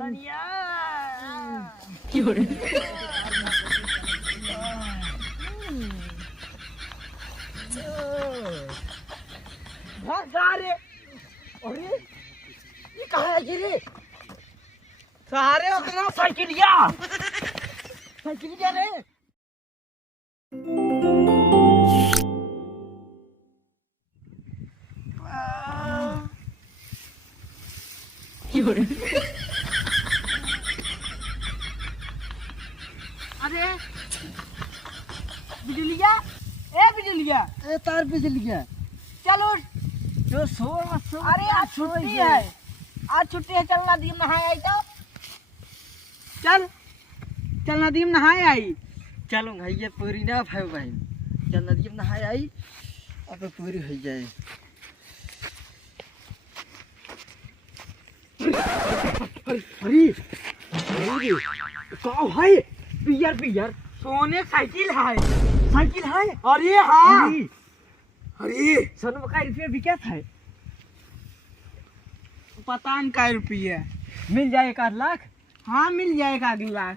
तनिया सहारे अरे ये कहाँ है गिरी सहारे अपना साइकिलिया रे अरे बिजलिया बिजलिया तार बिजलिया चलो जो सो अरे आज छुट्टी है चल नदीम नहाए आई तो चल नदीम नहाए आई चलो भाई ये पूरी ना भाई बहन चल नदीम नहाए आई अब पूरी हो जाए अरे का भाई पियर सोने साइकिल है अरे हाँ अरे सोनू का रुपया बिका था पता नहीं का रुपया मिल जाए 1 लाख हाँ मिल जाएगा 1 लाख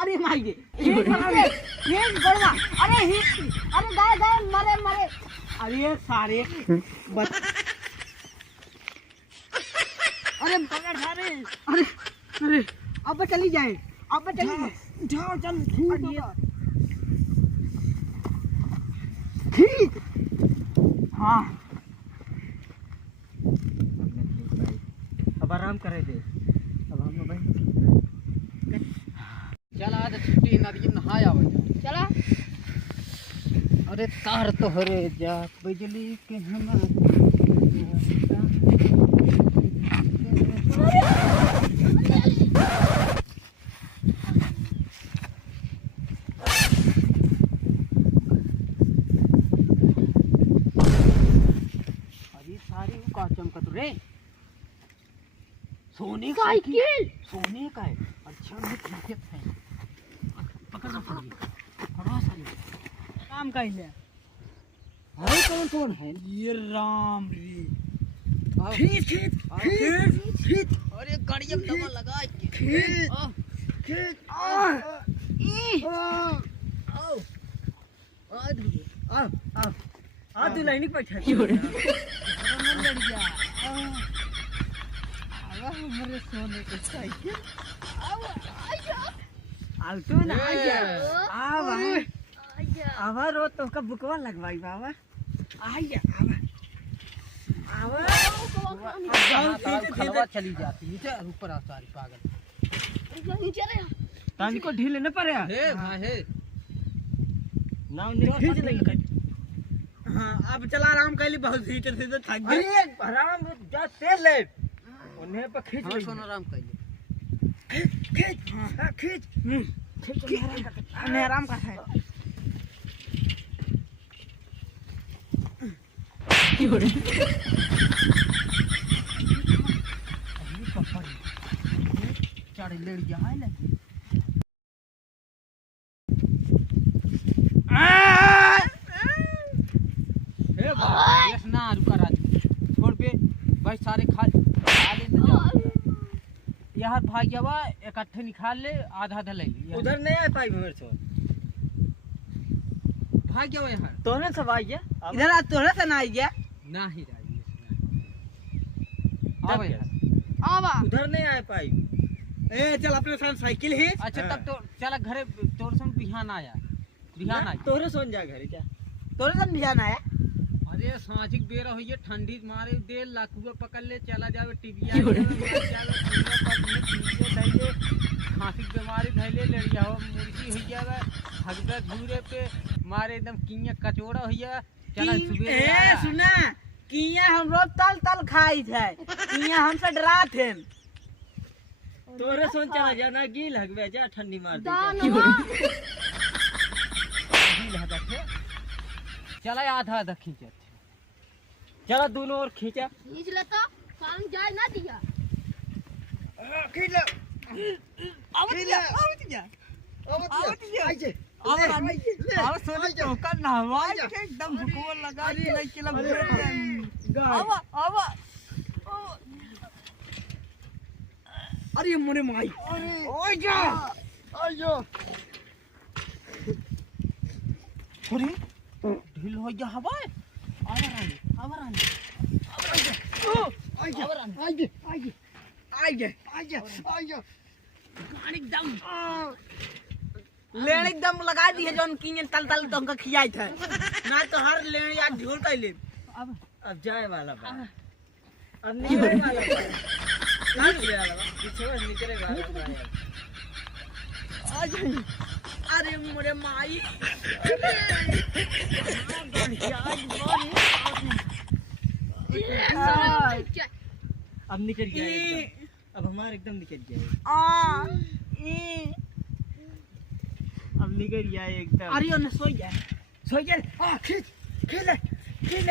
अरे माई ये गड़वा अरे गाय मरे अरे सारे अरे अब चली जाए जाओ चल ठीक हाँ अब आराम करे दे अब हम भाई चल आज छुट्टी नदी नहाए आवे चला अरे तार तो हरे जा बिजली के हमारे चमकत रे सोने का है अच्छा में ठीक है पकड़ राम का है अरे कौन है ये राम रे खींच अरे गाड़ी में दबा लगा आ तू लाइन पर बैठा मेरे सोने के साइकिल आलतू ना आवा रो तो का बुकवा लगवाई बाबा आइया खलवा चली जाती नीचे ऊपर आ सारी पागल तानी को ढीले न पड़े हे हां हे नाव ने खींच लेंगे हां अब चला आराम कर ली बहुत सीधे सीधे थक गए अरे आराम जा तेल ले उन्हें पर खींच ले सोना आराम कर ले खींच आराम कर है चढ़ लेड़ जा है ले ना रुका राजू छोड़ पे भाई सारे खा ले यार भाग जावा इकट्ठे निकाल ले आधा ले उधर नहीं आ पाई मेरे से भाग जावा यार तोने सब आ गया इधर आ तोरा से ना आ गया नहीं राजी आवा यार आवा उधर नहीं आ पाई ए चल अपने साथ साइकिल है अच्छा हाँ। तब तो चल घरे तोर संग बिहान आया तोरे सोन जा घर क्या तोरे संग बिहान आया अरे साँझिक बेरा होइए ठंडी मारे दे लाकुआ पकड़ ले चला जावे टीबिया खांसी बीमारी धैले ले जाओ मुर्गी हो जावे हगदा धूरे पे मारे एकदम किया कचोड़ा होइया चला सुबह ए सुना किया हम रोज तल खाई थे किया हमसे डरा थे तोरे सोन चला जा ना गील हगवे जा ठंडी मार दे चला आधा खींचे चला दोनों और खींचा खींच ले तो काम जाए ना दिया खींच ले एकदम भूख लगा अरे मोरे माई ओए जा आयो अरे ढील हो गया हवा आवर आने एकदम लेन एकदम लगा दिए जौन किने तल तल तो हमका खियाई थे ना तो हर लेन यार झोल कैले अब जाए वाला बा अब निकले वाला बा निकले वाला बा पीछे निकले वाला बा अरे मोरे माई अब निकल गया एकदम। अब हमारा एकदम निकल गया अब निकल गया एकदम अरे ना सो गया खींच खींच खींच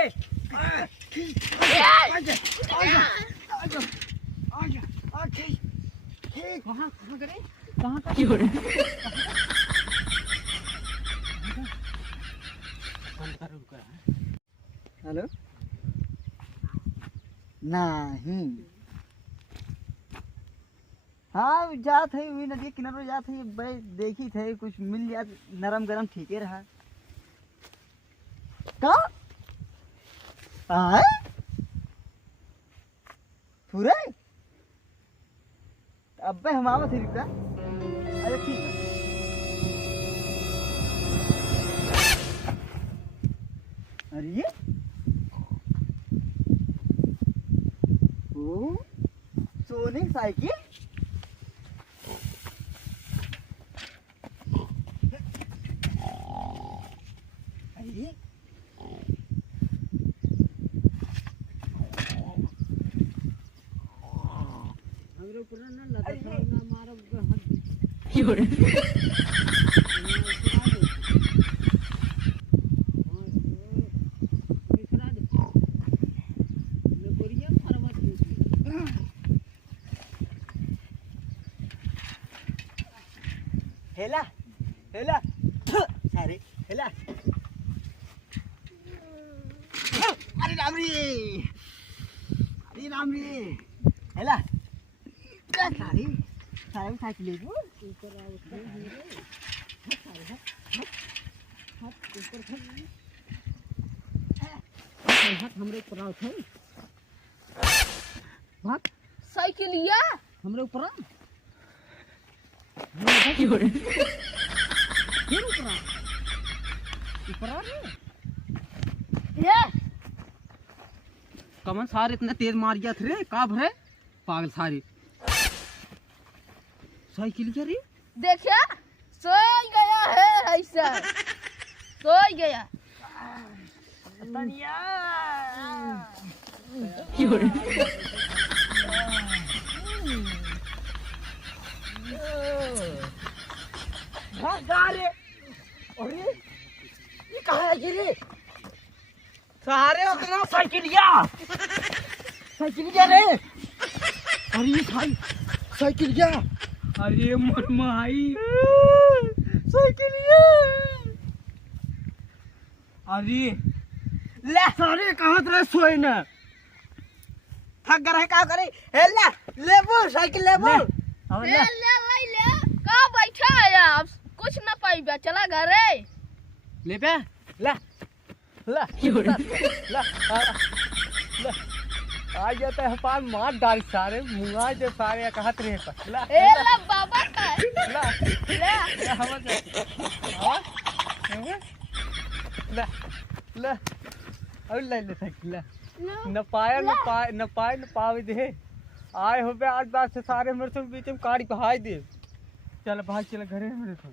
कहाँ करे कहाँ का हेलो नहीं हाँ जात है वही नदी किनारे जात है भाई देखी थे कुछ मिल जात नरम गरम ठीक ही रहा का आए पूरे अब भाई हम आवत है रुका अरे ठीक है अरे ये ओ सोनिक साइकिल अरे हमरे ऊपर ना लगा ना मारो हेला हेला सारे हेला अरे राम रे हेला क्या सारे सारे साइकिल ले ऊपर हमरे ऊपर आओ थे साइकिलिया हमरे ऊपर ये कमन सारे इतने तेज मार गया थे का भरे पागल सारे साइकिल क्या रे देखिए सो गया है ऐसा सो गया तनिया अरे ये कहाँ है गिरी सारे उतना साइकिलिया रे अरे ये साइकिल क्या अरे मनमाई साइकिलिया अरे ले सारे कहाँ तरह सोए न थक गए का करे हे ले बोल साइकिल ले बोल अब ले ले का बैठा है अब कुछ ना पाई बा चला घरे ले पे ला ला ला आ जाता है पान मार डाल सारे मुंगा जो सारे कहत रहे पर ला ए ला बाबा का ला ले हम ला ला और ले ले साइकिल ला न पावे दे आए हो बे 8 बार से सारे मेरे से बीच में गाड़ी बहाई दे चल भाग चल घरे मेरे को